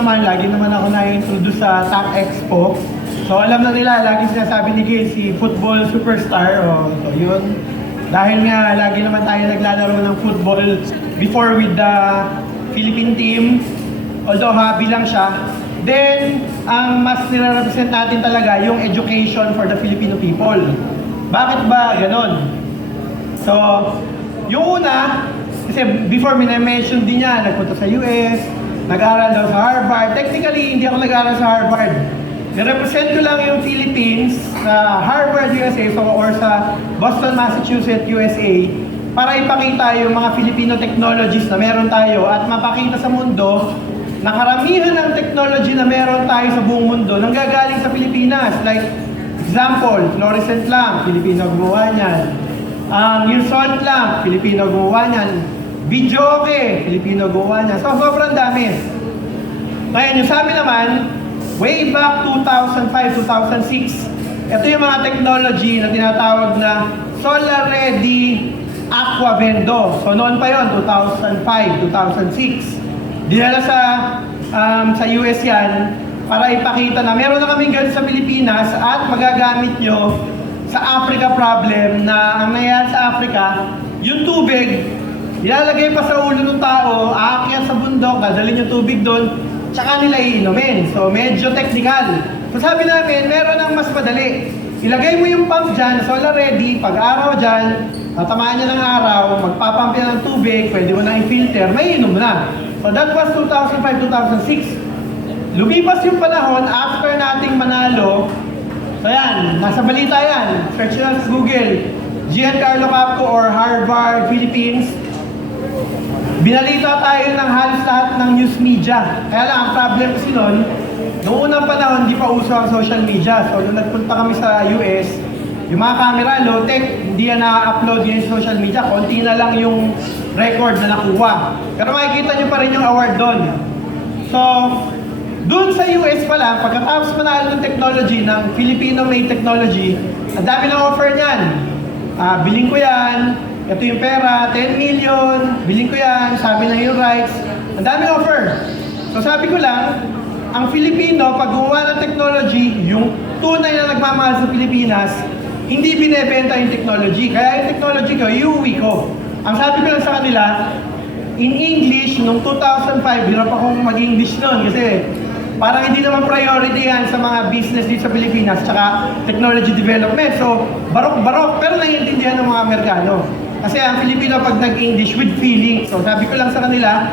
naman, lagi naman ako na-introduce sa TAC Expo. So alam na nila, lagi sinasabi ni Gil, si football superstar. So yun. Dahil nga, lagi naman tayo naglalaro ng football before with the Philippine team. Although hobby lang siya. Then, ang mas nire-represent natin talaga yung education for the Filipino people. Bakit ba ganon? So, yung una, kasi before mention din niya, nagpunta sa US, nag-aral daw sa Harvard. Technically, hindi ako nag-aral sa Harvard. Nirepresent ko lang yung Philippines sa Harvard, USA, or sa Boston, Massachusetts, USA, para ipakita yung mga Filipino technologies na meron tayo at mapakita sa mundo na karamihan ng technology na meron tayo sa buong mundo nanggagaling sa Pilipinas. Like, example, fluorescent lamp, Filipino gumawa niyan. Yung salt lamp, Filipino gumawa niyan. Videoke, Filipino gumawa niyan. So, sobrang dami. Ngayon, yung sa amin naman, way back 2005-2006, ito yung mga technology na tinatawag na Solar Ready Aquavendo. So, noon pa yon 2005-2006. Dinala sa US yan para ipakita na meron na kaming ganito sa Pilipinas at magagamit nyo sa Africa problem na ang nangyayari sa Africa, yung tubig, ilalagay pa sa ulo ng tao, aakyat sa bundok, dadalhin yung tubig doon, tsaka nila iinumin. So, medyo technical. So, sabi namin, meron ng mas madali. Ilagay mo yung pump dyan, solar ready, pag araw dyan, tatamaan niya ng araw, magpapump yan ng tubig, pwede mo na i-filter, may inom na. So, that was 2005-2006. Lumipas yung panahon, after nating manalo, so yan, nasa balita yan, search nyo sa Google, Giancarlo Capco or Harvard, Philippines, binalita tayo ng halos lahat ng news media. Kaya lang, ang problem kasi noon, noong unang panahon, hindi pa uso ang social media. So, nung nagpunta kami sa US, yung mga camera, low-tech, hindi yan na-upload yun sa social media. Konti na lang yung record na nakuha. Pero makikita nyo pa rin yung award doon. So, doon sa US pa lang, pagkatapos manalo ng technology, ng Filipino-made technology, ang dami ng offer niyan. Biling ko yan, ito yung pera, 10 million, bilhin ko yan, sabi na yung rights. Ang daming offer. So sabi ko lang, ang Filipino, pag gumawa ng technology, yung tunay na nagmamahal sa Pilipinas, hindi binebenta yung technology. Kaya yung technology ko, iuwi ko. Ang sabi ko lang sa kanila, in English, noong 2005, hirap akong mag-English noon kasi parang hindi naman priority yan sa mga business dito sa Pilipinas, tsaka technology development. So, barok-barok, pero naiintindihan ng mga Amerikano. Kasi ang Filipino pag nag-English with feeling. So sabi ko lang sa kanila,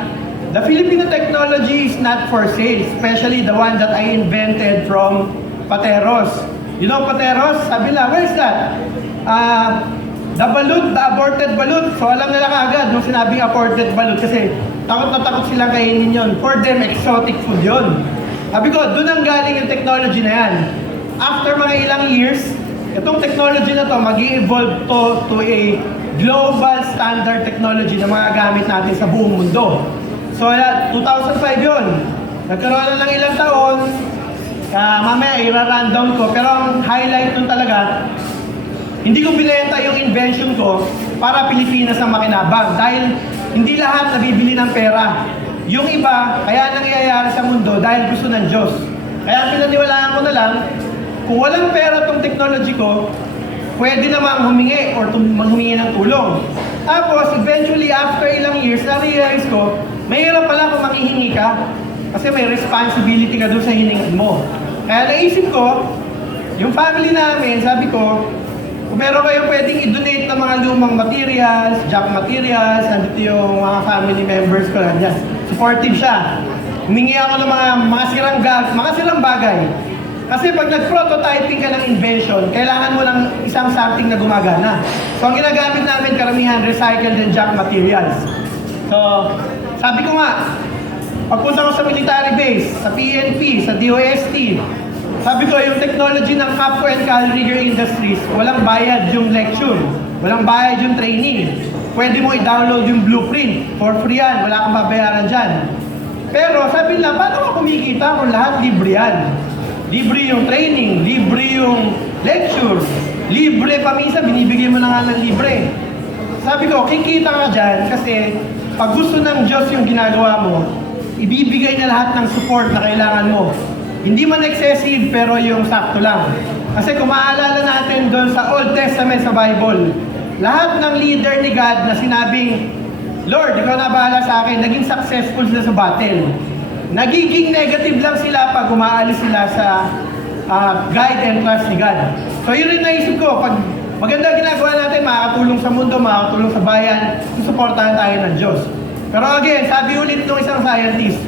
the Filipino technology is not for sale, especially the one that I invented from Pateros. You know Pateros? Sabi nila, where is that? The balut, the aborted balut. So alam nila kaagad nung sinabing aborted balut kasi takot na takot silang kainin yun. For them, exotic food yun. Sabi ko, doon ang galing yung technology na yan. After mga ilang years, itong technology na to mag-i-evolve to a global standard technology na mga gamit natin sa buong mundo. So, 2005 yun. Nagkaroon na ng ilang taon. Mamaya, i-rundown ko. Pero ang highlight nun talaga, hindi ko binenta yung invention ko para Pilipinas ang makinabang. Dahil hindi lahat nabibili ng pera. Yung iba, kaya nangyayari sa mundo dahil gusto ng Diyos. Kaya pinaniwalaan ko na lang, kung walang pera tong technology ko, pwede namang humingi or humingi ng tulong. Tapos, eventually, after ilang years, na-realize ko, mahirap pala kung manghihingi ka kasi may responsibility ka doon sa hiningan mo. Kaya naisip ko, yung family namin, sabi ko, kung meron kayong pwedeng i-donate ng mga lumang materials, junk materials, nandito yung mga family members ko lang dyan. Supportive siya. Humingi ako ng mga sirang bagay. Kasi pag nag-prototyping ka ng invention, kailangan mo lang isang something na gumagana. So ang ginagamit namin karamihan, recycled and junk materials. So, sabi ko nga, pagpunta ko sa military base, sa PNP, sa DOST, sabi ko yung technology ng Capco and Cal Rigger Industries, walang bayad yung lecture, walang bayad yung training. Pwede mo i-download yung blueprint, for free yan, wala kang babayaran dyan. Pero sabi nila, paano ka kumikita kung lahat libre yan? Libre yung training, libre yung lecture, libre pa minsan, binibigyan mo na nga ng libre. Sabi ko, kikita ka dyan kasi pag gusto ng Diyos yung ginagawa mo, ibibigay niya lahat ng support na kailangan mo. Hindi man excessive, pero yung sakto lang. Kasi kung maaalala natin doon sa Old Testament sa Bible, lahat ng leader ni God na sinabing, Lord, ikaw na bahala sa akin, naging successful sila sa battle. Nagiging negative lang sila pag umaalis sila sa guide and trust ni God. So yun rin naisip ko, pag maganda ginagawa natin, makakatulong sa mundo, makakatulong sa bayan, susuportahan tayo ng Diyos. Pero again, sabi ulit ng isang scientist,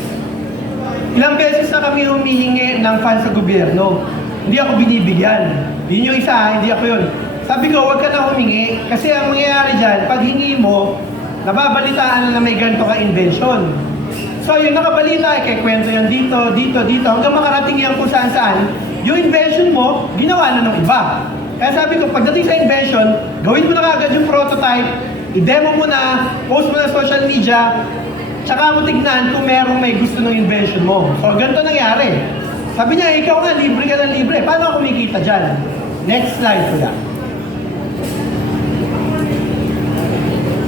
ilang beses na kami humihingi ng funds sa gobyerno. Hindi ako binibigyan. Yun yung isa, hindi ako yun. Sabi ko, huwag ka na humingi. Kasi ang mangyayari dyan, pag hingi mo, nababalitaan na may ganito ka invention. So yung nakabalita, kwento yan dito, hanggang makarating yan kung saan-saan, yung invention mo, ginawa na ng iba. Kaya sabi ko, pagdating sa invention, gawin mo na kagad yung prototype, i-demo mo na, post mo na sa social media, tsaka mo tignan kung merong may gusto ng invention mo. So ganito nangyari. Sabi niya, ikaw nga, libre ka ng libre. Paano ako kumikita dyan? Next slide ko yan.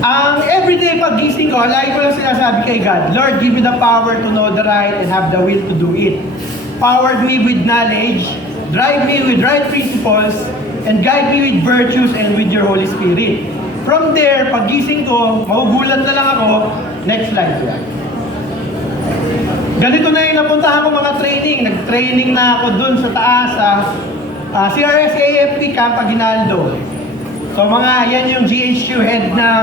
Ang everyday paggising ko, lagi ko lang sinasabi kay God, Lord, give me the power to know the right and have the will to do it. Power me with knowledge, drive me with right principles, and guide me with virtues and with your Holy Spirit. From there, paggising ko, magugulat na lang ako. Next slide ko yan. Ganito na yung napuntahan ko mga training. Nag-training na ako dun sa taas sa CRS AFP Camp Aguinaldo. So yan yung GHQ head ng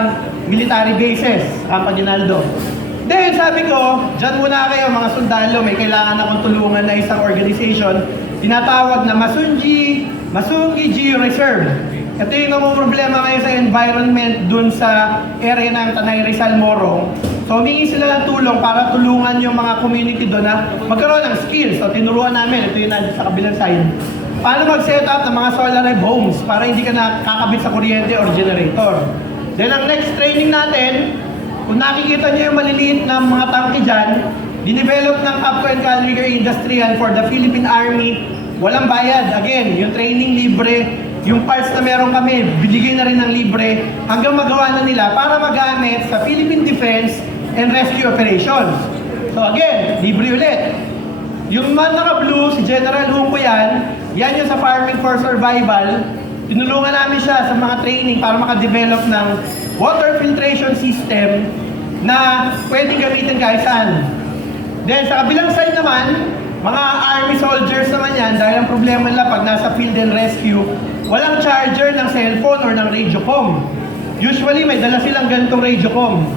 military bases, Camp Aguinaldo. Then sabi ko, dyan muna kayo mga sundalo, may kailangan akong tulungan na isang organization, tinatawag na Masungi Geo Reserve. Ito yung namang problema ngayon sa environment dun sa area ng Tanay Rizal Morong. So humingi sila ng tulong para tulungan yung mga community doon na magkaroon ng skills. So tinuruan namin, ito yung nandun sa kabilang side. Paano mag-set up ng mga solar homes para hindi ka nakakabit sa kuryente or generator. Then ang next training natin, kung nakikita niyo yung maliliit na mga tangke dyan, dinevelop ng Capco and Calriger Industrial for the Philippine Army, walang bayad. Again, yung training libre, yung parts na meron kami, binigay na rin ng libre, hanggang magawa na nila para magamit sa Philippine Defense and Rescue Operations. So again, libre ulit. Yung man naka-blue, si General Hungko yan yung sa Farming for Survival. Tinulungan namin siya sa mga training para makadevelop ng water filtration system na pwedeng gamitin kahit saan. Then sa kabilang side naman, mga army soldiers naman yan, dahil ang problema nila pag nasa field and rescue, walang charger ng cellphone or ng radiocom. Usually may dala silang ganitong radiocom.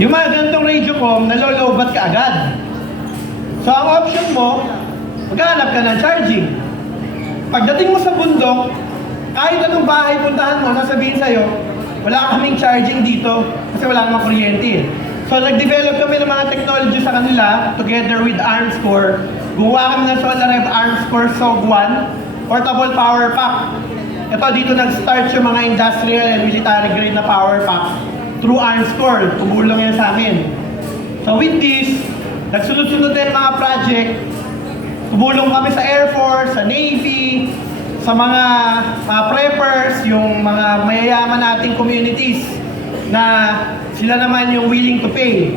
Yung mga ganitong radiocom, nalolobat ka agad. So ang option mo, maghanap ka ng charging. Pagdating mo sa bundok, kahit anong bahay puntahan mo, sasabihin sa'yo, wala kaming charging dito kasi wala namang kuryente. So nag-develop kami ng mga technology sa kanila together with Arms Corps. Gumawa kami ng SolarEv Arms Corps SOG-1 Portable Power Pack. Ito dito nag-start yung mga industrial and military grade na power pack through Arms Corps. Tumulong yan sa amin. So with this, nagsunod-sunod din mga project. Tumulong kami sa Air Force, sa Navy, sa mga preppers, yung mga mayayaman nating communities na sila naman yung willing to pay.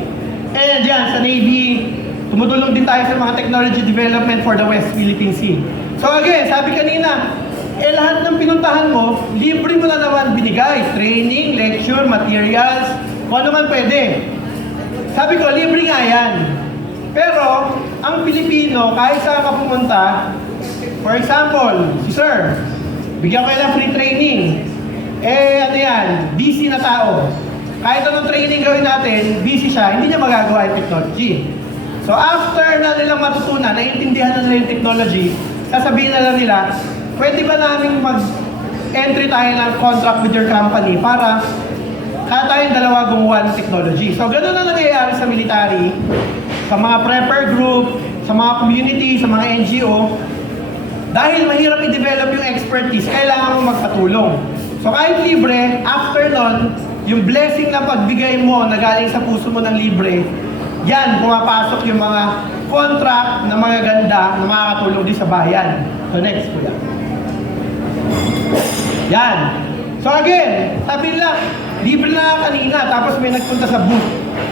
And yan, sa Navy, tumutulong din tayo sa mga technology development for the West Philippine Sea. So again, sabi kanina, lahat ng pinuntahan mo, libre mo na naman binigay. Training, lecture, materials, kung ano man pwede. Sabi ko, libre nga yan. Pero, ang Pilipino, kahit saan ka pumunta, for example, si Sir, bigyan ko ng free training. Ano yan, busy na tao. Kahit anong training gawin natin, busy siya, hindi niya magagawa yung technology. So after na nilang matutunan, naiintindihan na nila yung technology, sasabihin na lang nila, pwede ba namin mag-entry tayo ng contract with your company para kaya tayong dalawa gumawa ng technology. So ganun na nangyayari sa military, sa mga prepper group, sa mga community, sa mga NGO. Dahil mahirap i-develop yung expertise, kailangan mo magpatulong. So kahit libre, after nun, yung blessing na pagbigay mo na galing sa puso mo ng libre, yan, pumapasok yung mga contract na mga ganda na makakatulong din sa bayan. So next po yan. Yan. So again, sabi lang, libre na kanina, tapos may nagpunta sa booth.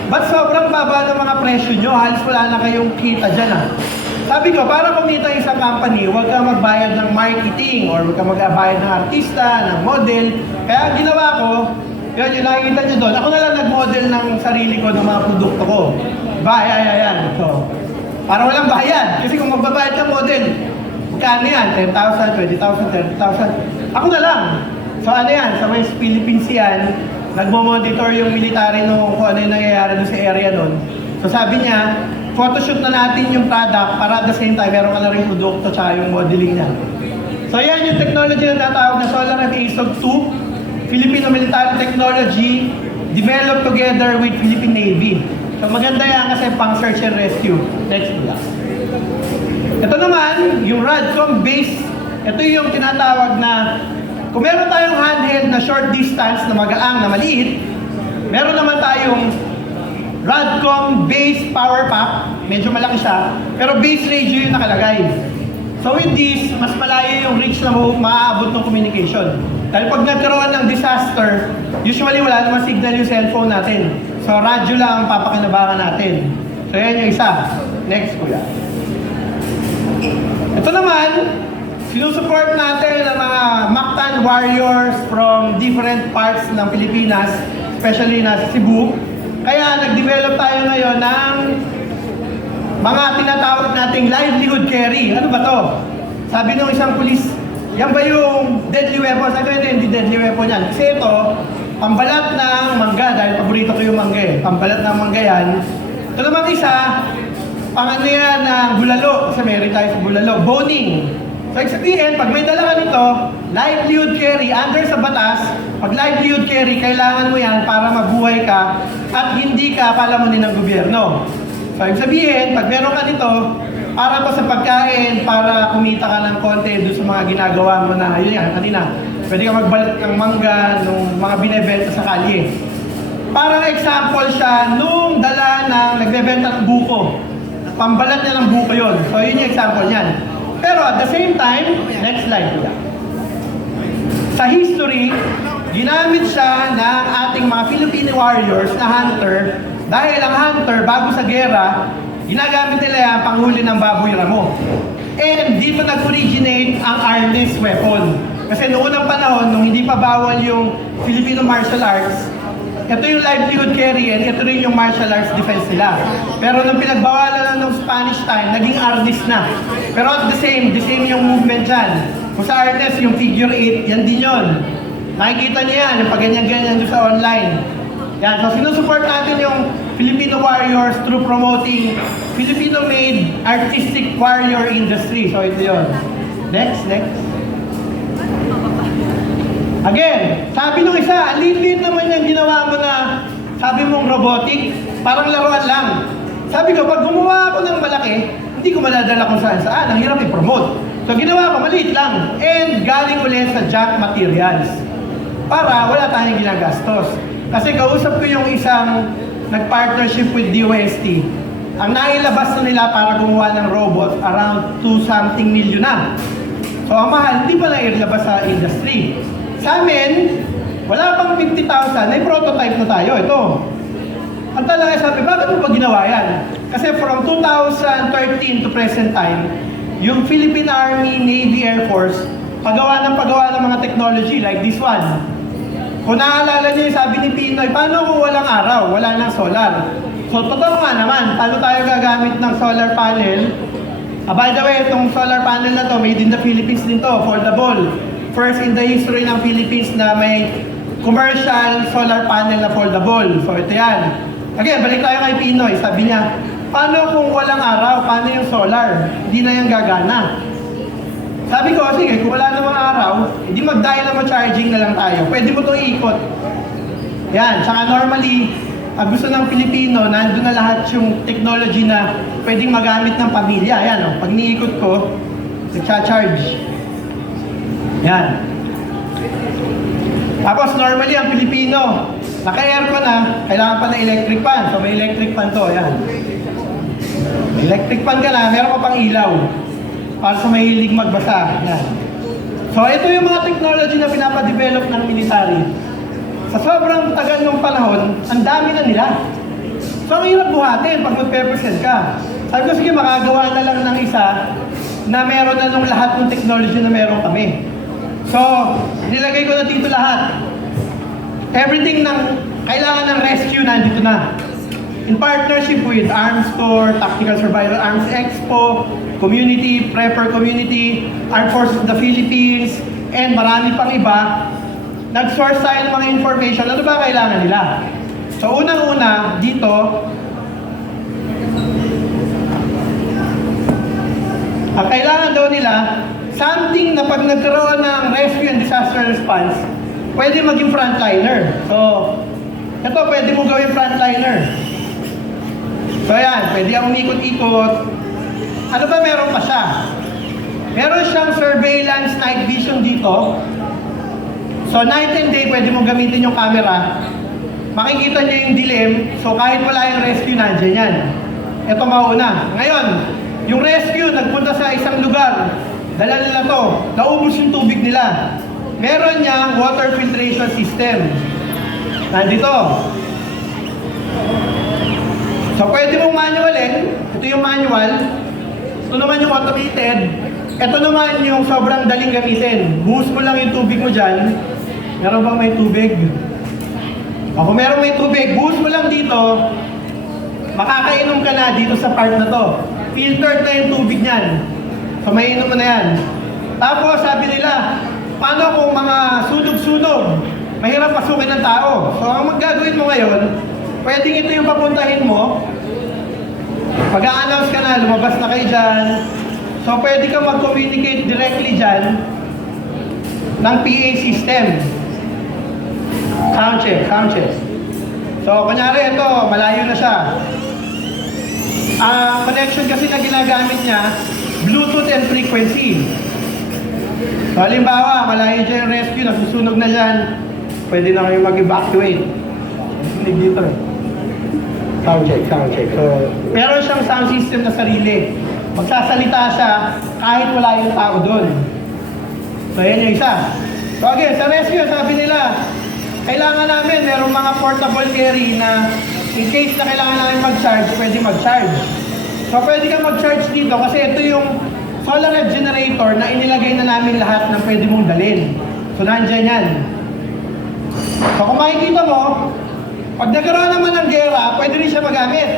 ba't sobrang baba ng mga presyo nyo? Halos wala na kayong kita dyan ah. Sabi ko, para kumita isang company, huwag ka magbayad ng marketing or huwag ka magbayad ng artista, ng model. Kaya ang ginawa ko, yun, yung nakikita nyo doon, ako na lang nag-model ng sarili ko ng mga produkto ko. Ayan. So, para walang bayad. Kasi kung magbabayad ka model, magkano yan? 10,000, 20,000, 30,000. Ako na lang. So ano yan? Sa West Philippines yan, nagmo-monitor yung military nung kung ano yung nangyayari doon sa area nun. So sabi niya, photoshoot na natin yung product para at the same time, meron ka na rin produkto tsaka yung modeling niya. So yan yung technology na natawag na Solar at ASOG 2, Filipino Military Technology, developed together with Philippine Navy. So maganda yan kasi pang search and rescue. Next po lang. Ito naman, yung RADCOM base, ito yung tinatawag na, kung meron tayong handheld na short distance na magaang na maliit, meron naman tayong RADCOM base power pack, medyo malaki siya, pero base radio yung nakalagay. So with this, mas malayo yung reach na maaabot ng communication. Dahil pag nagkaroon ng disaster, usually wala naman signal yung cellphone natin. So radyo lang ang papakinabangan natin. So yan yung isa. Next kuya. Ito naman, sinusupport natin ng mga Mactan warriors from different parts ng Pilipinas, especially nasa Cebu. Kaya nag-develop tayo ngayon ng mga tinatawag nating livelihood carry. Ano ba to? Sabi ng isang pulis, yan ba yung deadly weapon? Sabi ko, hindi deadly weapon yan. Kasi ito, pambalat ng mangga, dahil paborito ko yung mangga eh. Pambalat ng mangga yan. Ito naman isa, pang ano yan ng bulalo. Kasi meron tayo sa bulalo. Boning. So, sabihin, pag may dala ka nito, livelihood carry, under sa batas, pag livelihood carry, kailangan mo yan para mabuhay ka at hindi ka palamunin ng gobyerno. So, sabihin, pag meron ka nito, para pa sa pagkain, para kumita ka ng konti doon sa mga ginagawa mo na, yun yan, kanina, pwede ka magbalat ng mangga, nung mga binebenta sa kalye. Parang example siya, nung dala ng nagbebenta ng buko. Pambalat niya ng buko yun. So, yun yung example niyan. Pero at the same time, next slide po yan. Sa history, ginamit siya ng ating mga Filipino warriors na hunter dahil ang hunter, bago sa gera, ginagamit nila yan panghuli ng baboy ramo. And dito nag-originate ang armless weapon. Kasi noong unang panahon, nung hindi pa bawal yung Filipino martial arts, ito yung livelihood carry and ito rin yung martial arts defense nila. Pero nung pinagbawalan na ng Spanish time, naging arnis na. Pero at the same yung movement dyan. Kung sa arnis, yung figure 8, yan din yun. Nakikita niyo yan, yung pag-ganyan-ganyan doon sa online. Yan, so sinusupport natin yung Filipino warriors through promoting Filipino-made artistic warrior industry. So ito yun. Next. Again, sabi nung isa, ang liit naman yung ginawa mo na sabi mong robotic, parang laruan lang. Sabi ko, pag gumawa ako ng malaki, hindi ko madadala kung saan. Ang hirap i-promote. So ginawa ko, maliit lang. And galing ulit sa junk materials. Para wala tayong ginagastos. Kasi kausap ko yung isang nag-partnership with DOST. Ang nailabas na nila para gumawa ng robot, around 2-something million na. So ang mahal, hindi pa nailabas sa industry. Sa amin, wala pang 50,000, may prototype na tayo. Ito. Ang talaga sabi, bakit mo pa ginawa yan? Kasi from 2013 to present time, yung Philippine Army, Navy, Air Force, pagawa ng mga technology like this one. Kung naaalala niyo yung sabi ni Pinoy, paano kung walang araw, wala nang solar? So, totoo nga naman, paano tayo gagamit ng solar panel? By the way, itong solar panel na to, made in the Philippines din to, foldable. First in the history ng Philippines na may commercial solar panel na foldable. So, ito yan. Again, balik tayo kay Pinoy. Sabi niya, paano kung walang araw? Paano yung solar? Hindi na yung gagana. Sabi ko, sige, kung wala namang araw, hindi mag-dynamo charging na lang tayo. Pwede mo itong iikot. Yan. Tsaka normally, ang gusto ng Pilipino, nandun na lahat yung technology na pwedeng magamit ng pamilya. Yan, oh. Pag niikot ko, nagcha-charge. Yan. Tapos normally ang Pilipino, naka-aircon na, kailangan pa ng electric fan. So may electric fan to, yan. May electric fan ka na, meron ka pang ilaw. Para sa mahilig magbasa. Yan. So ito yung mga technology na pinapadevelop ng military. Sa sobrang tagal ng panahon, ang dami na nila. So, ang hirap buhatin pag magpe-present ka. Sabi ko, sige, makagawa na lang ng isa na meron na nung lahat ng technology na meron kami. So, nilagay ko na dito lahat. Everything ng kailangan ng rescue nandito na. In partnership with Arms Corps, Tactical Survival Arms Expo, Community, Prepper Community, Armed Forces of the Philippines, and marami pang iba, nag-source tayo ng mga information. Ano ba kailangan nila? So, unang-una, dito, ang kailangan daw nila, something na pag nagkaroon ng rescue and disaster response, pwede maging frontliner. So, ito pwede mo gawing frontliner. So, yan, pwede ang umikot-ikot. Ano ba meron pa siya? Meron siyang surveillance night vision dito. So, night and day, pwede mo gamitin yung camera. Makikita niya yung dilim. So, kahit wala yung rescue, nandiyan yan. Ito mauna. Ngayon, yung rescue, nagpunta sa isang lugar. Dala nila to. Naubos yung tubig nila. Meron niyang water filtration system. Nandito. So, pwede mong manualin. Ito yung manual. Ito naman yung automated. Ito naman yung sobrang daling gamitin. Buhos mo lang yung tubig mo dyan. Meron bang may tubig? O, kung meron may tubig, buhos mo lang dito. Makakainom ka na dito sa part na to. Filtered na yung tubig niyan. So, may inom mo na yan. Tapos, sabi nila, paano kung mga sunog-sunog? Mahirap pasukin ng tao. So, ang magagawin mo ngayon, pwedeng ito yung papuntahin mo. Pag-a-announce ka na, lumabas na kayo dyan. So, pwede ka mag-communicate directly dyan ng PA system. Sound check, sound check. So, kunyari ito, malayo na siya. Connection kasi na ginagamit niya, Bluetooth and frequency. So, halimbawa, malayo dyan yung rescue, nasusunog na dyan, pwede na kayo mag-evacuate. Hindi dito eh. Sound check, sound check. So, meron siyang sound system na sarili. Magsasalita siya kahit wala yung tao doon. So, yan yung isa. So, again, sa rescue, sabi nila, kailangan namin, merong mga portable carry na in case na kailangan namin mag-charge, pwede mag-charge. So, pwede ka mag-charge dito kasi ito yung solar generator na inilagay na namin lahat ng pwede mong dalhin. So, nandyan yan. So, kung makikita mo, pag nagkaroon naman ng gera, pwede rin siya magamit.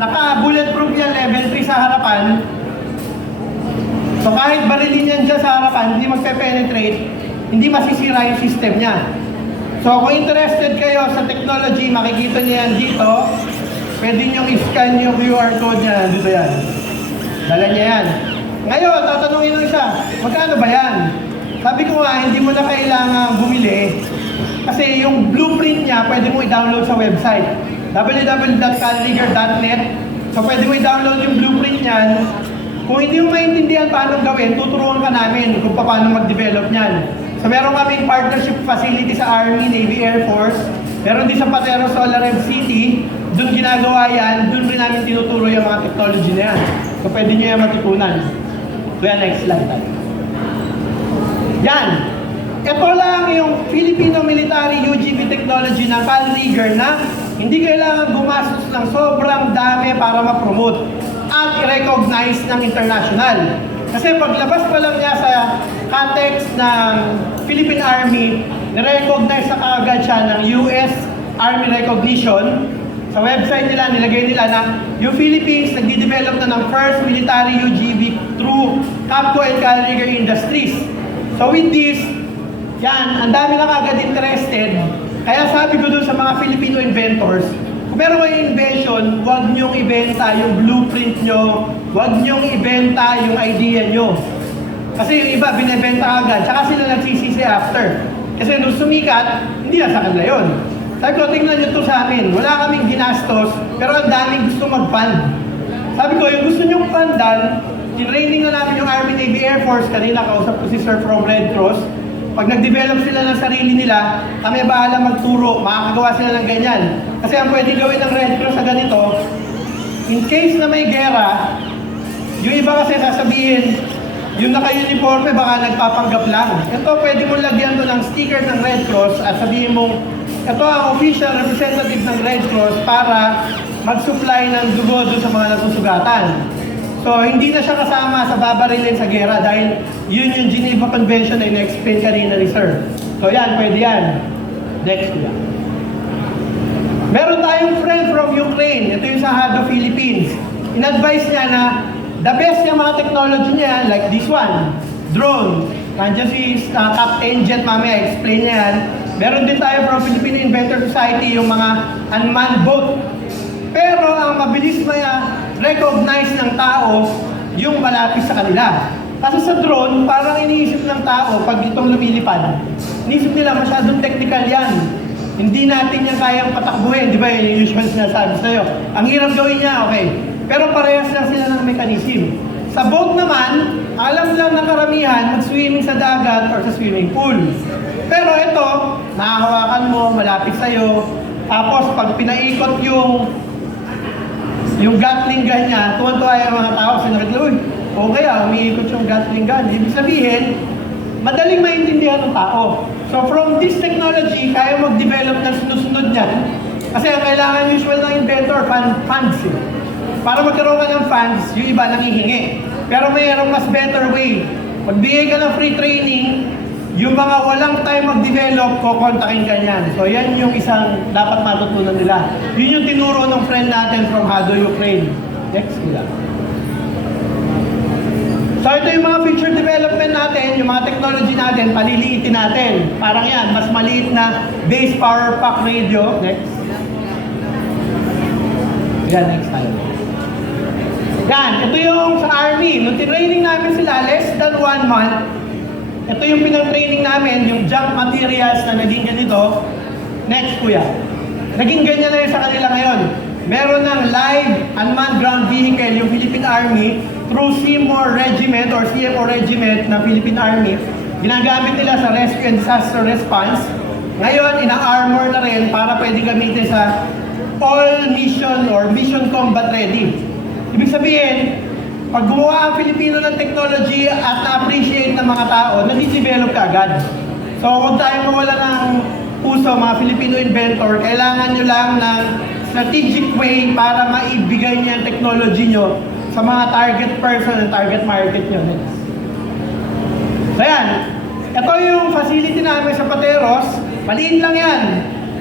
Naka-bulletproof yan, level 3 sa harapan. So, kahit barilin yan dyan sa harapan, hindi magpe-penetrate, hindi masisira yung system niya. So, kung interested kayo sa technology, makikita niyo yan dito. Pwede nyo i-scan yung QR code niya. Dito yan. Dala niya yan. Ngayon, tatanungin ng isa, magkano ba yan? Sabi ko nga, hindi mo na kailangan bumili. Kasi yung blueprint niya, pwede mo i-download sa website. www.calrigger.net. So, pwede mo i-download yung blueprint niyan. Kung hindi mo maintindihan paano gawin, tuturuan ka namin kung paano mag-develop niyan. So, meron kaming partnership facility sa Army, Navy, Air Force. Meron din sa Patero, Solar City. Doon ginagawa yan. Doon rin namin tinuturo yung mga technology na yan. So, pwede nyo yan matutunan. So, yan, next slide tayo. Yan. Ito lang yung Filipino Military UGV technology ng Calrigger na hindi kailangan gumastos ng sobrang dami para ma-promote at i-recognize ng international. Kasi paglabas pa lang niya sa context ng Philippine Army, na-recognize na kaagad siya ng US Army Recognition. Sa website nila, nilagay nila na yung Philippines nagdi-develop na ng first military UGV through Capco and Calrigger Industries. So with this, yan, ang dami na kaagad interested. Kaya sabi ko dun sa mga Filipino inventors, kung meron kayong invention, huwag nyong ibenta yung blueprint nyo, huwag nyong ibenta yung idea nyo. Kasi yung iba, binibenta agad, tsaka sila nagsisisi after. Kasi nung sumikat, hindi na sa kanila yun. Sabi ko, tingnan nyo to sa amin, wala kaming ginastos, pero ang daming gusto mag-fund. Sabi ko, yung gusto nyong fundan, tinraining na namin yung Army, Navy, Air Force, kanina kausap ko si Sir from Red Cross. Pag nag-develop sila ng sarili nila, kami bahala magturo, makakagawa sila ng ganyan. Kasi ang pwede gawin ng Red Cross sa ganito, in case na may gera, yung iba kasi sasabihin, yung naka-uniforme baka nagpapanggap lang. Ito pwede mong lagyan to ng sticker ng Red Cross at sabihin mong, ito ang official representative ng Red Cross para mag-supply ng dugo doon sa mga nasusugatan. So, hindi na siya kasama sa babarilin sa gera dahil yun yung Geneva Convention na in-explain kanina ni Sir. So, yan, pwede yan. Next yan. Meron tayong friend from Ukraine. Ito yung sa Hado, Philippines. In-advise niya na the best yung mga technology niya, like this one, drone. Nandiyan si Captain Jet, mamaya explain niya yan. Meron din tayo from Filipino Inventor Society, yung mga unmanned boat. Pero ang mabilis recognize ng tao, yung malapit sa kanila. Kasi sa drone, parang iniisip ng tao, pag itong lumilipad, iniisip nila masyadong technical yan. Hindi natin yan kayang patakbuhin, di ba yun yung usual sinasabi sa'yo. Ang hirap gawin niya, okay. Pero parehas lang sila ng mechanism. Sa boat naman, alam lang ng karamihan mag-swimming sa dagat or sa swimming pool. Pero ito, nakahawakan mo, malapit sa'yo. Tapos pag pinaikot yung Gatling gun niya, tuwan-tuwa yung mga tao, sinabi, uy, okay umiikot yung Gatling gun. Ibig sabihin, madaling maintindihan ng tao. So from this technology, kaya mag-develop ng sunod-sunod niyan. Kasi ang kailangan usual ng inventor, funds. Para magkaroon ka ng funds, yung iba nangihingi. Pero mayroong mas better way. Magbigay ka ng free training, yung mga walang time mag-develop, kukontakin ka niyan. So yan yung isang dapat matutunan nila. Yun yung tinuro ng friend natin from Hado, Ukraine. Next nila. So ito yung mga feature development natin, yung mga technology natin, paliliitin natin. Parang yan, mas maliit na base power pack radio. Next. Yan, next tayo. Yan, ito yung sa Army. Nung tinraining namin sila, less than 1 month, ito yung pinang-training namin, yung jump materials na naging ganito. Next, kuya. Naging ganyan na yun sa kanila ngayon. Meron ng live unmanned ground vehicle yung Philippine Army through Seymour Regiment or CMO Regiment ng Philippine Army. Ginagamit nila sa rescue and disaster response. Ngayon, ina-armor na rin para pwede gamitin sa all mission or mission combat ready. Ibig sabihin, pag gumawa ang Pilipino ng technology at na-appreciate ng mga tao, nadi-develop ka agad. So, huwag tayong mawala ng puso, mga Filipino inventor. Kailangan nyo lang ng strategic way para maibigay niya ang technology nyo sa mga target person and target market nyo. So, yan. Ito yung facility namin sa Pateros. Maliit lang yan.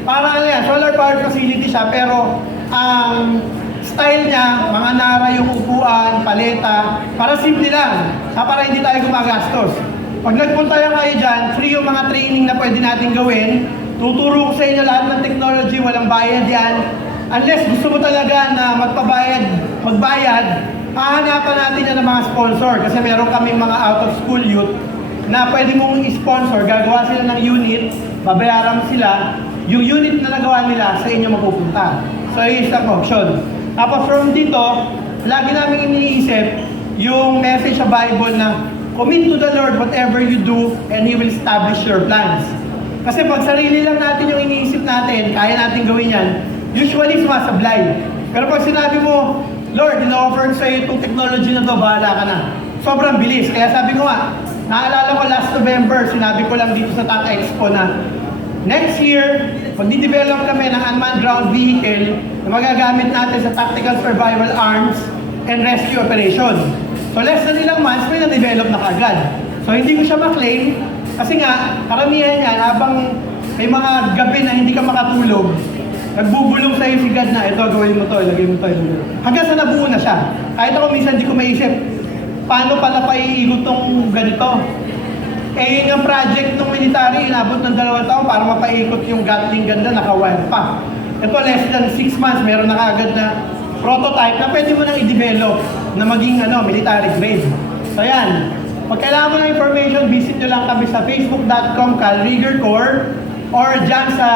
Para ano yan, solar powered facility siya, pero ang style niya, mga nara yung upuan, paleta, para simple lang, para hindi tayo gumagastos. Pag nagpunta kayo dyan, free yung mga training na pwede natin gawin. Tuturo ko sa inyo lahat ng technology, walang bayad yan. Unless gusto mo talaga na magbayad, hahanapan natin yan ng mga sponsor. Kasi meron kaming mga out-of-school youth na pwede mong i-sponsor, gagawa sila ng unit, babayaran sila, yung unit na nagawa nila sa inyo mapupunta. So, yun yung option. Tapos from dito, lagi namin iniisip yung message sa Bible na commit to the Lord whatever you do and He will establish your plans. Kasi pag sarili lang natin yung iniisip natin, kaya natin gawin yan, usually sumasablay. Pero pag sinabi mo, Lord, ino-offer ko sa iyo itong technology na to, bahala ka na. Sobrang bilis. Kaya sabi ko nga, naalala ko last November, sinabi ko lang dito sa TAC Expo na next year, magdi-develop kami ng unmanned ground vehicle na magagamit natin sa tactical survival arms and rescue operation. So less than ilang months, may na-develop na kagad. So hindi ko siya ma-claim kasi nga, karamihan yan, habang may mga gabi na hindi ka makatulog, nagbubulong sa'yo si God na, ito, gawin mo to, ilagay mo to, ilagay mo to. Hanggang sa nabuo na siya. Kahit ako minsan hindi ko maisip, paano pala paiikot tong ganito? Eh, yun yung project ng military, inabot ng 2 taon para mapaikot yung Gatling gun na naka-wire pa. Ito, less than 6 months, meron na kaagad na prototype na pwede mo nang i-develop na maging military grade. So, yan. Pag kailangan mo ng information, visit nyo lang kami sa facebook.com calriggercorps or dyan sa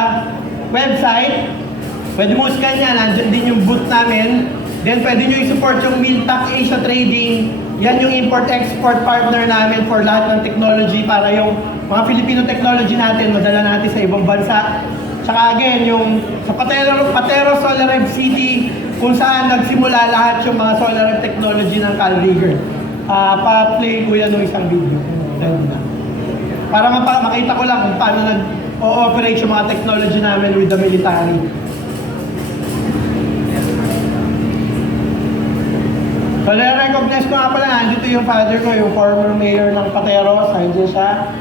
website. Pwede mo scan yan, nandyan din yung booth namin. Then, pwede nyo i-support yung Miltac Asia Trading. Yan yung import-export partner namin for lahat ng technology para yung mga Filipino technology natin, madala natin sa ibang bansa. Tsaka again, yung sa Patero Solar Rev City, kung saan nagsimula lahat yung mga solar rev technology ng Calrigger. Pa-play ko yan ng isang video. Para makita ko lang kung paano nag-ooperate yung mga technology namin with the military. So, na-recognize ko nga pala, andito yung father ko, yung former mayor ng Pateros, nandiyan siya.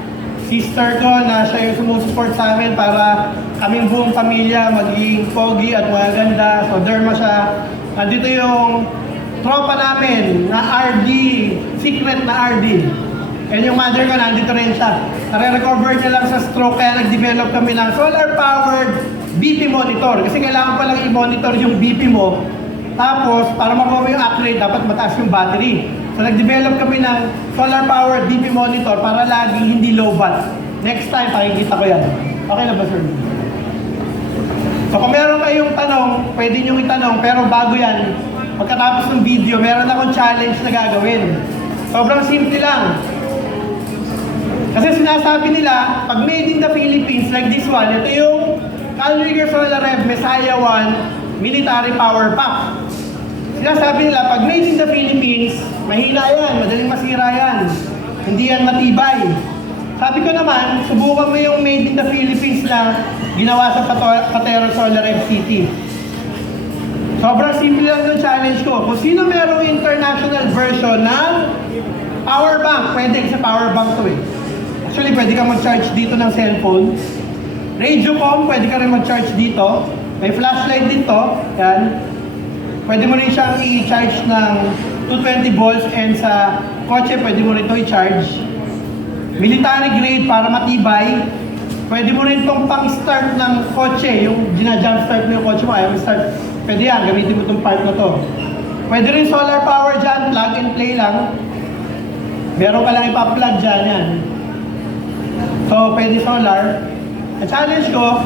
Sister ko na siya yung sumusupport sa amin para kaming buong pamilya maging pogi at maganda. So, derma siya. Andito yung tropa namin na RD, secret na RD. And yung mother ko, nandito rin siya. Nare-recover niya lang sa stroke, kaya nag-develop kami ng solar-powered BP monitor. Kasi kailangan palang i-monitor yung BP mo. Tapos, para makuha mo yung accurate, dapat mataas yung battery. So, nag-develop kami ng solar-powered BP monitor para laging hindi low bat. Next time, pakikita ko yan. Okay na ba, sir? So, kung meron kayong tanong, pwede nyo itanong. Pero bago yan, pagkatapos ng video, meron akong challenge na gagawin. Sobrang simple lang. Kasi sinasabi nila, pag made in the Philippines, like this one, ito yung Calrigger Solar Rev Messiah 1 Military Power Pack. Sinasabi nila, pag made in the Philippines, mahina yan, madaling masira yan. Hindi yan matibay. Sabi ko naman, subukan mo yung made in the Philippines na ginawa sa Patero Solar FCT. Sobrang simple lang yung challenge ko. Kung sino merong international version ng power bank, pwede sa power bank to eh. Actually, pwede ka mag-charge dito ng cellphone. Radio.com, pwede ka rin mag-charge dito. May flashlight dito. Yan. Pwede mo rin siyang i-charge ng 220 volts and sa kotse, pwede mo rin ito i-charge. Military grade para matibay. Pwede mo rin itong pang-start ng kotse, yung gina-jump start mo yung kotse mo, ayaw start. Pwede yan, gamitin mo itong part na to. Pwede rin solar power dyan, plug and play lang. Meron ka lang ipa-plug dyan yan. So, pwede solar. Ang challenge ko,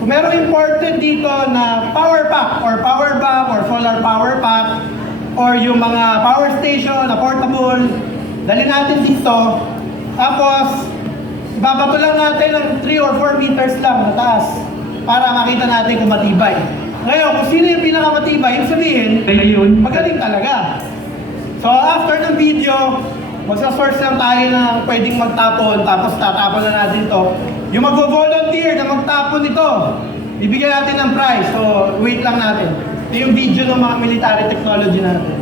kung meron imported dito na power pack or power bank or solar power pack or yung mga power station na portable, dali natin dito. Tapos, ibabato lang natin ng 3 or 4 meters lang na taas para makita natin kung matibay. Ngayon, kung sino yung pinakamatibay, yung sabihin, magaling talaga. So, after ng video, magsa-source lang tayo ng pwedeng magtapon, tapos tatapon na natin to. Yung mag-volunteer na magtapon ito, bibigyan natin ng prize. So, wait lang natin. Ito yung video ng mga military technology natin.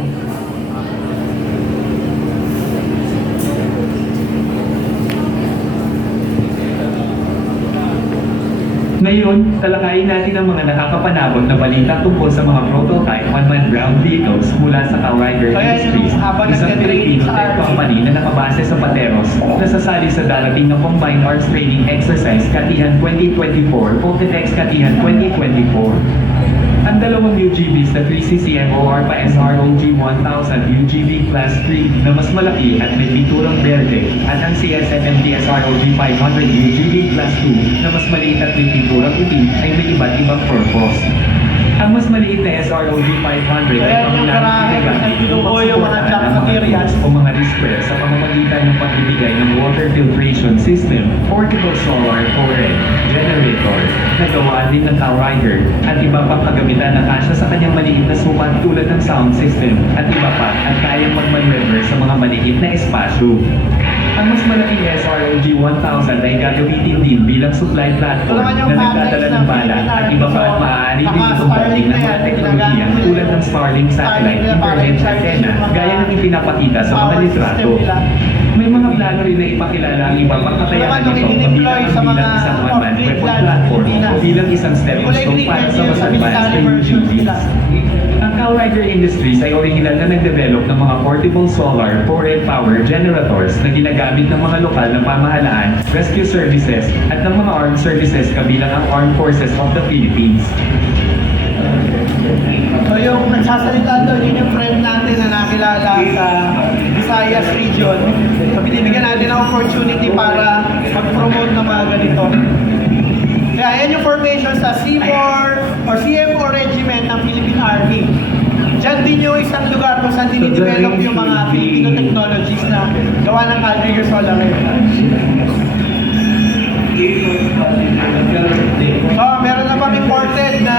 Ngayon, talakayin natin ang mga nakakapanabot na balita tungkol sa mga prototype unmanned ground vehicles mula sa Calrider Industries, isang Filipino tech company na nakabase sa Pateros, na sasali sa darating na Combined Arms Training Exercise Katihan 2024 o TEDx Katihan 2024. Ang dalawang UGVs na 3CCM OR pa SROG 1000 UGV Class 3 na mas malaki at may pinturang berde at ang CSFMT SROG 500 UGV Class 2 na mas maliit at may pinturang itim ay may iba't ibang purpose. Ang mas maliit na SROG 500 ay pangulanan yung mga jack materials o mga display sa pamamagitan ng pagbibigay ng water filtration system, portable solar ORED, generator, na gawaan din ng Calrider, at iba pang kagamitan na kasya sa kanyang maliit na sukat tulad ng sound system, at iba pa at kayang magmaneuver sa mga maliit na espasyo. Ang mas malaking SROG 1000 ay gagamitin din bilang supply platform na nagdadala ng bala at iba pa at maaari din itong dating ng mga teknolohiyang tulad ng Starlink satellite internet antenna gaya ng ipinapakita sa mga litrato. May mga plano rin na ipakilala ang ibang pagkakayahan nito bilang isang unmanned weapon platform o bilang isang stepping stone para sa mas advanced na UGVs. Ang Calrider Industries ay original na nag-develop ng mga portable solar ORED power generators na ginagamit ng mga lokal na pamahalaan, rescue services, at ng mga armed services kabilang ang Armed Forces of the Philippines. So yung nagsasalita doon, yun yung friend natin na nakilala sa Visayas region. So binibigyan natin ng opportunity para mag-promote ng mga ganito. Kaya yan yung formation sa C4 or CMO Regiment ng Philippine Army. Diyan din yung isang lugar kung saan dinidevelop yung mga Filipino technologies na gawa ng Calrigger Solar Rev. So, meron na bang imported na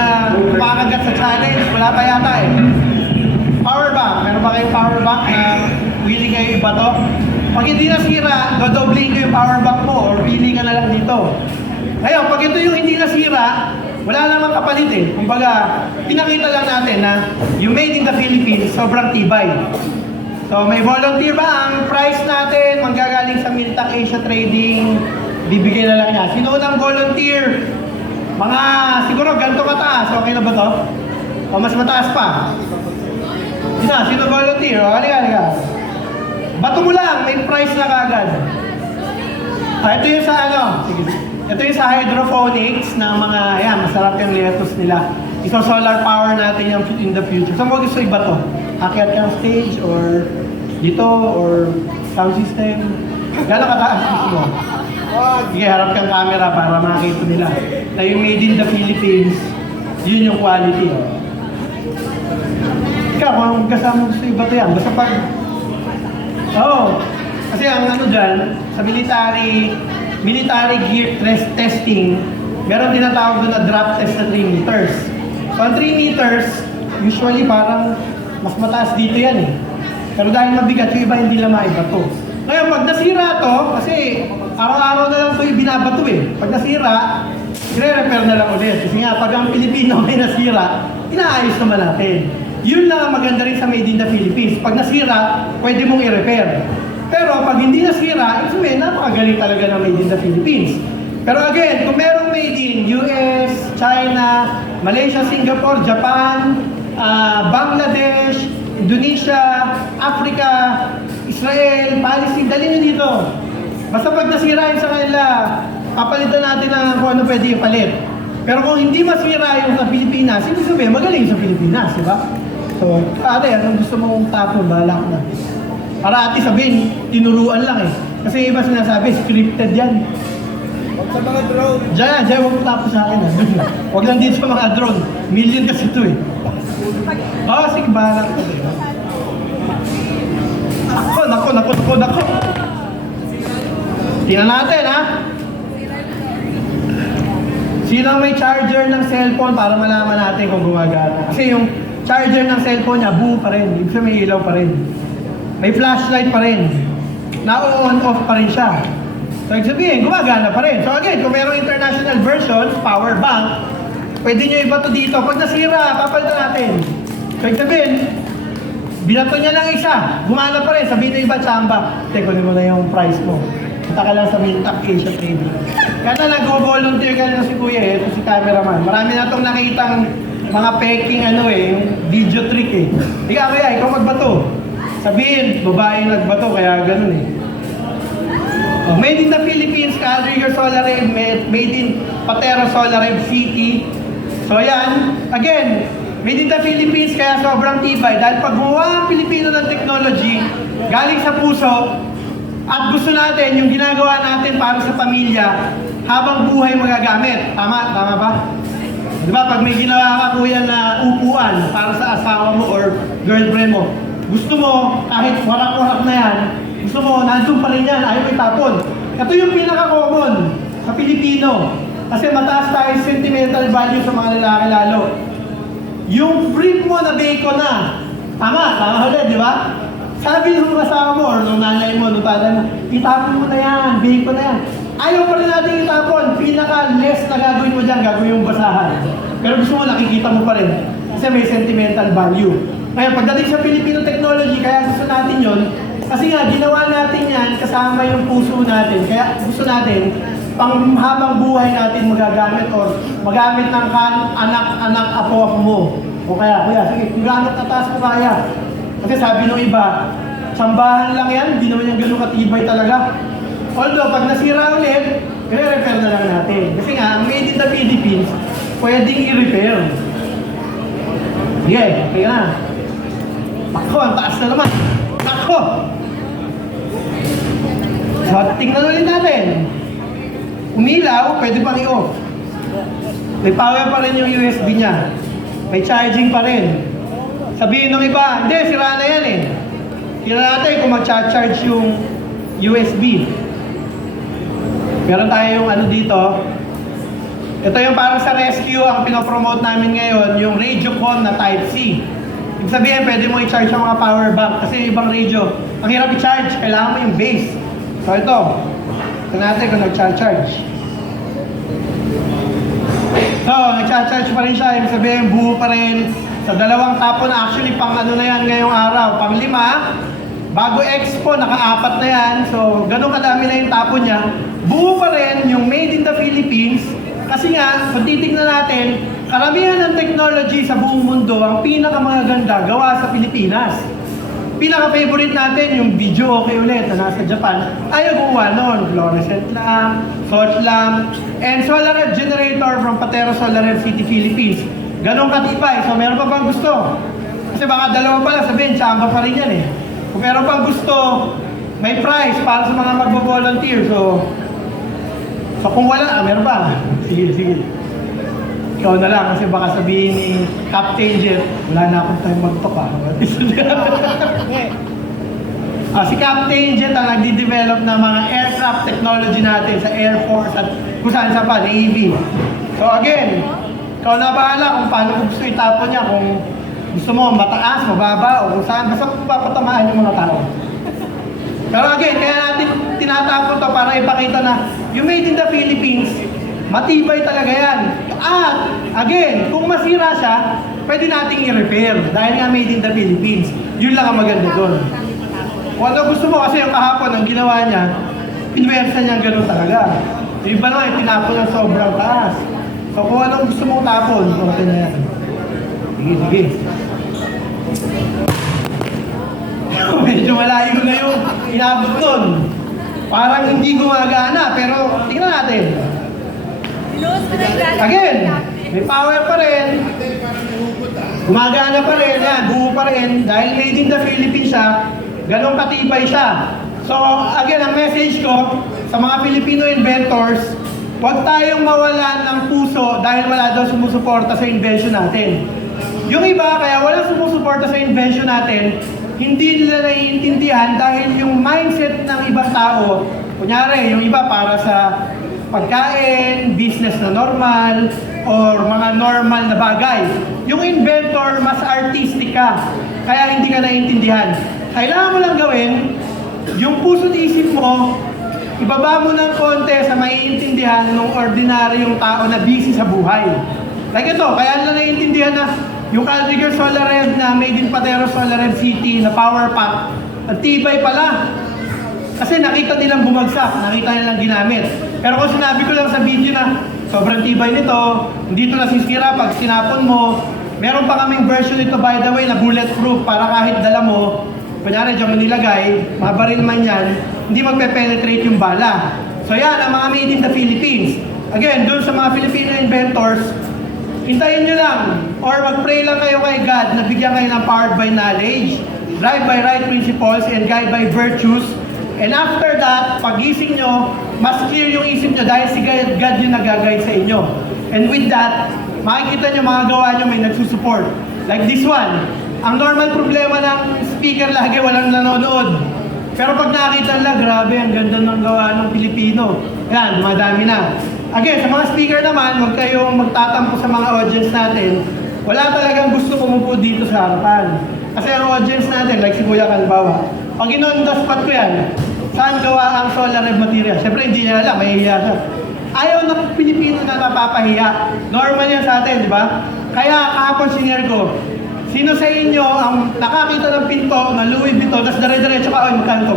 pakagat sa challenge? Wala pa yata eh. Power bank. Meron ba kayong power bank na willing kayo iba to? Pag hindi nasira, dodobling ko yung power bank mo or pili ka na lang dito. Ngayon, pag ito yung hindi nasira, wala namang kapalit eh. Kumbaga, pinakita lang natin na yung made in the Philippines, sobrang tibay. So may volunteer ba? Ang price natin manggagaling sa Miltac Asia Trading. Bibigyan na lang niya. Sino unang volunteer? Mga siguro ganito kataas. Okay na ba to? O mas mataas pa? Isa, sino volunteer? O halika. Bato mo lang, may price na kagad. Ito yung sa ano? Sige. Ito yung sa hydroponics na mga, ayan, masarap yung lettuce nila. Iso solar power natin yung in the future. So mo gusto iba to? Akyat ka ng stage or dito or sound system? Gano'n kataas gusto mo? Sige, harap kang camera para makita nila na yung made in the Philippines, yun yung quality. Ikaw, kung kasama gusto iba to yan, basta pag... Kasi ang ano dyan, sa military gear testing, meron tinatawag doon na drop test na 3 meters. So ang 3 meters, usually parang mas mataas dito yan eh. Pero dahil mabigat, yung iba hindi lang maibato. Ngayon, pag nasira to, kasi araw-araw na lang ito yung binabato eh. Pag nasira, i-repair na lang ulit. Kasi nga, pag ang Pilipino may nasira, inaayos naman natin. Yun lang ang maganda rin sa Made in the Philippines. Pag nasira, pwede mong i-repair. Pero pag hindi nasira, ibig sabihin, napakagaling talaga ng Made in the Philippines. Pero again, kung merong made in US, China, Malaysia, Singapore, Japan, Bangladesh, Indonesia, Africa, Israel, Palestine, dali nyo dito. Basta pag nasira yung sa kanila, papalitan natin ng kung ano pwede yung palit. Pero kung hindi masira yung sa Pilipinas, ibig sabihin, magaling sa Pilipinas, di ba? So, anong gusto mong tapon, bahala ko na. Para ati sabihin, tinuruan lang eh. Kasi yung iba sinasabi, scripted yan. Huwag sa mga drone. Diyan, huwag tapos sa akin. Huwag lang dito sa mga drone. Million kasi ito eh. Sige, bahala ko. Nako. Tingnan natin, ha? Sino ang may charger ng cellphone para malaman natin kung gumagana? Kasi yung charger ng cellphone niya, buo pa rin. Ibig sabihin may ilaw pa rin. May flashlight pa rin. Na-on-off pa rin siya. So, ibig sabihin, gumagana pa rin. So, again, kung mayroong international version, power bank, pwede nyo iba to dito. Pag nasira, papalitan natin. So, ibig sabihin, binato niya lang isa. Gumana pa rin. Sabihin nyo iba, tsamba. Kunin mo na yung price mo. Punta ka lang sa Miltac Asia Trading. Kaya na nag-volunteer ka na si Kuya eh. Ito si cameraman. Marami na itong nakitang mga peking yung video trick eh. Ikaw Kuya, ikaw magbato. Sabihin, babae nagbato, kaya ganun eh. Made in the Philippines, Calrier Solar Rev, made in Patero Solar Rev City. So yan, again, made in the Philippines, kaya sobrang tibay. Dahil pag gumawa ang Pilipino ng technology, galing sa puso, at gusto natin, yung ginagawa natin para sa pamilya, habang buhay magagamit. Tama? Tama ba? Di ba, pag may ginawa ka kuya na upuan para sa asawa mo or girlfriend mo, gusto mo, kahit warak-warak na yan, gusto mo, nandun pa rin yan, ayaw itapon. Ito yung pinaka-common sa Pilipino. Kasi mataas tayo sentimental value sa mga lalaki lalo. Yung brief mo na bacon na, tama ulit, di ba? Sabi ng asawa mo or ng nanay mo, ng tatay mo, itapon mo na yan, bacon na yan. Ayaw pa rin natin itapon, pinaka-less na gagawin mo dyan, gagawin yung basahan. Pero gusto mo, nakikita mo pa rin. Kasi may sentimental value. Kaya pagdating sa Filipino technology, kaya gusto natin yon. Kasi nga, ginawa natin yan kasama yung puso natin. Kaya gusto natin, pang habang buhay natin magagamit or magamit ng anak-anak apo mo. O kaya, kuya, sige, kung gano'n kataas mo kaya. Kasi sabi nung iba, sambahan lang yan, hindi naman yung gano'ng katibay talaga. Although, pag nasira ulit, i-repair na lang natin. Kasi nga, made in the Philippines, pwedeng i-repair. Sige, okay na. Nako, ang taas na naman. Nako! So, tingnan ulit natin. Umilaw, pwede pang i-off. May power pa rin yung USB niya. May charging pa rin. Sabihin ng iba, hindi, sira na yan eh. Tingnan natin kung mag-charge yung USB. Meron tayong ano dito. Ito yung parang sa rescue, ang pinopromote namin ngayon, yung RadioCon na Type-C. Ibig sabihin, pwede mo i-charge ang mga power bank kasi yung ibang radio, ang hirap i-charge, kailangan mo yung base. So ito, tingnan natin kung nag-charge. So, nag-charge pa rin siya, ibig sabihin, buo pa rin. Sa dalawang tapon, actually, pang ano na yan ngayong araw, pang 5, Bago Expo, naka-4 na yan. So, ganun kadami na yung tapon niya. Buo pa rin yung Made in the Philippines. Kasi nga, kung titignan natin, karamihan ng technology sa buong mundo, ang pinakamagaganda gawa sa Pilipinas. Pinaka-favorite natin yung video okay ulit na nasa Japan. Ayaw gumawa nun. Fluorescent lamp, salt lamp, and solar generator from Patero Solar City, Philippines. Ganun katibay. So, meron pa bang gusto? Kasi baka dalawa pa lang sabihin, tsamba pa rin yan eh. Kung meron pang gusto, may prize para sa mga magbo-volunteer. So kung wala, meron pa. Sige. Ikaw na lang kasi baka sabihin ni Captain Jet, wala na akong time mag-talk si Captain Jet ang nagdi-develop ng mga aircraft technology natin sa Air Force at kung saan sa pa, Navy. So again, ikaw na bahala kung paano mo gusto itapon niya, kung gusto mo mataas, mababa, o kung saan, basta papatamaan yung mga tao. Pero again, kaya natin tinatapon to para ipakita na yung Made in the Philippines, matibay talaga yan. At again, kung masira siya, pwede nating i-repair dahil nga Made in the Philippines. Yun lang ang maganda doon. Kung ano gusto mo, kasi yung kahapon, ang ginawa niya, pinwersa niya ganun talaga. Yung iba naman, tinapon ng sobrang taas. So kung anong gusto mong tapon, okay na yan. Sige. Medyo malayo na yung inabot nun. Parang hindi gumagana, pero tingnan natin. Again, may power pa rin. Gumagana pa rin, yan, buo pa rin. Dahil made in the Philippines siya, ganun katibay siya. So again, ang message ko sa mga Filipino inventors, huwag tayong mawalan ng puso dahil wala daw sumusuporta sa invention natin. Yung iba, kaya walang sumusuporta sa invention natin, hindi nila naiintindihan dahil yung mindset ng ibang tao, kunyari, yung iba para sa pagkain, business na normal, or mga normal na bagay. Yung inventor, mas artistic ka, kaya hindi ka naiintindihan. Kailangan mo lang gawin, yung puso't isip mo, ibaba mo ng konti sa maiintindihan ng ordinaryong tao na busy sa buhay. Like ito, kaya nila naiintindihan na yung Caldiger Solar Red na made in Patero Solar Red City na power pack, ang tibay pala. Kasi nakita nilang bumagsak, nakita nilang ginamit. Pero kung sinabi ko lang sa video na sobrang tibay nito, hindi ito nasisira pag sinapon mo, meron pa kaming version nito by the way na bulletproof para kahit dala mo, kunyari dyan mo nilagay, mabaril man yan, hindi magpe-penetrate yung bala. So yan, ang mga made in the Philippines. Again, doon sa mga Filipino inventors, hintayin nyo lang, or mag-pray lang kayo kay God na bigyan kayo ng powered by knowledge, drive by right principles, and guide by virtues. And after that, pagising nyo, mas clear yung isip nyo dahil si God yung nag-guide sa inyo. And with that, makikita nyo mga gawa nyo may nagsusupport. Like this one, ang normal problema ng speaker lagi walang nanonood. Pero pag nakita nila, grabe, ang ganda ng gawa ng Pilipino. Yan, madami na. Again, sa mga speaker naman, huwag kayong magtatampo sa mga audience natin. Wala talagang gusto pumupo dito sa harapan. Kasi ang audience natin, like si Kuya Kalbawa, pag in-on-the-spot ko yan, saan gawa ang solar red material? Siyempre, hindi niya alam, mahihiya siya. Ayaw ng Pilipino na napapahiya. Normal yan sa atin, di ba? Kaya kahapon senior ko, sino sa inyo ang nakakita ng pinto na Louis Vuitton, tapos dire-diretso ka, oy, magkanto.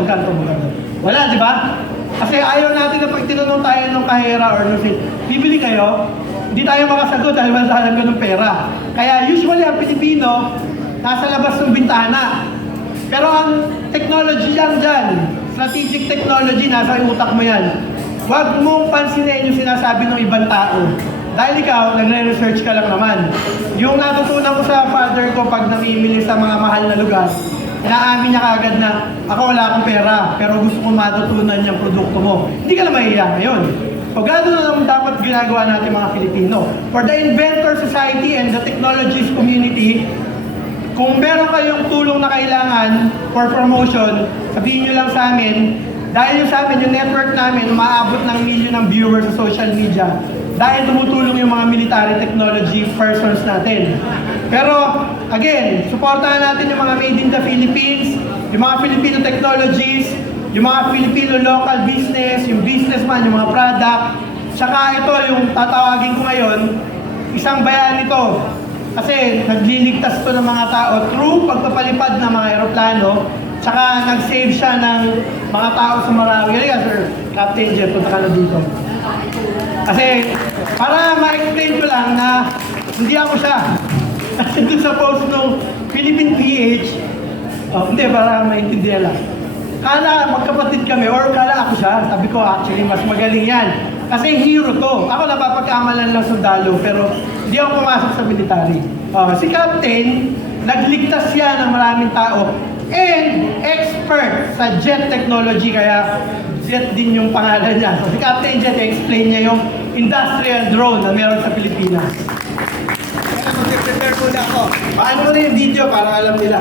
Wala, di ba? Kasi ayaw natin na pag tinanong tayo ng kahera or no say, bibili kayo, hindi tayo makasagot dahil masasalan ka ng pera. Kaya usually ang Pilipino, nasa labas ng bintana. Pero ang technology lang dyan, strategic technology, nasa utak mo yan. Huwag mong pansinin yung sinasabi ng ibang tao. Dahil ikaw, nagre-research ka lang naman. Yung natutunan ko sa father ko pag namimili sa mga mahal na lugar, inaamin niya kaagad na, ako wala akong pera, pero gusto kong matutunan yung produkto mo. Hindi ka na mahiya ngayon. O gano'n na naman dapat ginagawa natin mga Filipino. For the inventor society and the technologies community, kung meron kayong tulong na kailangan for promotion, sabihin nyo lang sa amin, dahil yung sa amin, yung network namin, umaabot ng milyon ng viewers sa social media, dahil tumutulong yung mga military technology persons natin. Pero, again, supportahan natin yung mga made in the Philippines, yung mga Filipino technologies, yung mga Filipino local business, yung businessman, yung mga product. Tsaka ito, yung tatawagin ko ngayon, isang bayan ito. Kasi nagliligtas to ng mga tao through pagpapalipad ng mga aeroplano Tsaka nag-save siya ng mga tao sa Marawi. Kaya sir, Captain Jeff, punta ka na dito. Kasi, para ma-explain ko lang na hindi ako siya. Kasi doon sa post nung Philippine PH, hindi, para maintindihan lang. Kala magkapatid kami or kala ako siya. Sabi ko, actually, mas magaling yan. Kasi hero to. Ako napapagkamalan lang sundalo, pero hindi ako pumasok sa military. Si Captain, nagligtas siya ng maraming tao and expert sa jet technology, kaya jet din yung pangalan niya. So, si Captain Jet, explain niya yung industrial drone na meron sa Pilipinas. Kaya mag-prepare muna ako. Paano mo rin yung video para alam nila?